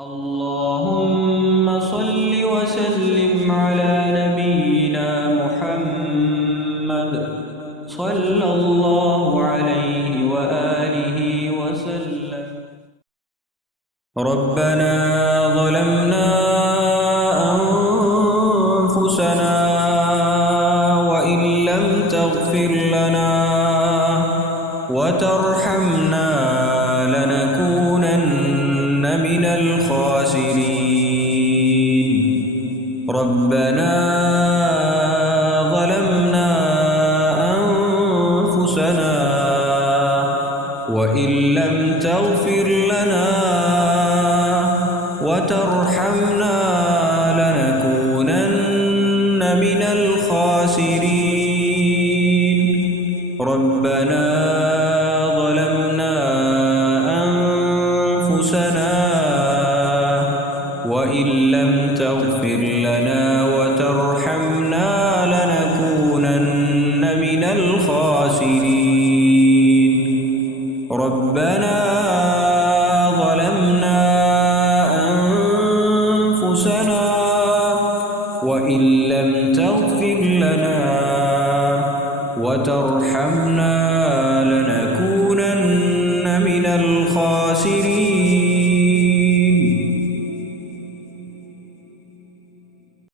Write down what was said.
اللهم صل وسلم على نبينا محمد صلى الله عليه وآله وسلم. ربنا ظلمنا أنفسنا وإن لم تغفر لنا وترحمنا لنكونن من الخاسرين. ربنا ظلمنا أنفسنا وإن لم تغفر لنا وترحمنا لنكونن من الخاسرين. ربنا ظلمنا أنفسنا وإن لم تغفر لنا وترحمنا لنكونن من الخاسرين. ربنا ظلمنا أنفسنا وإن لم تغفر لنا وترحمنا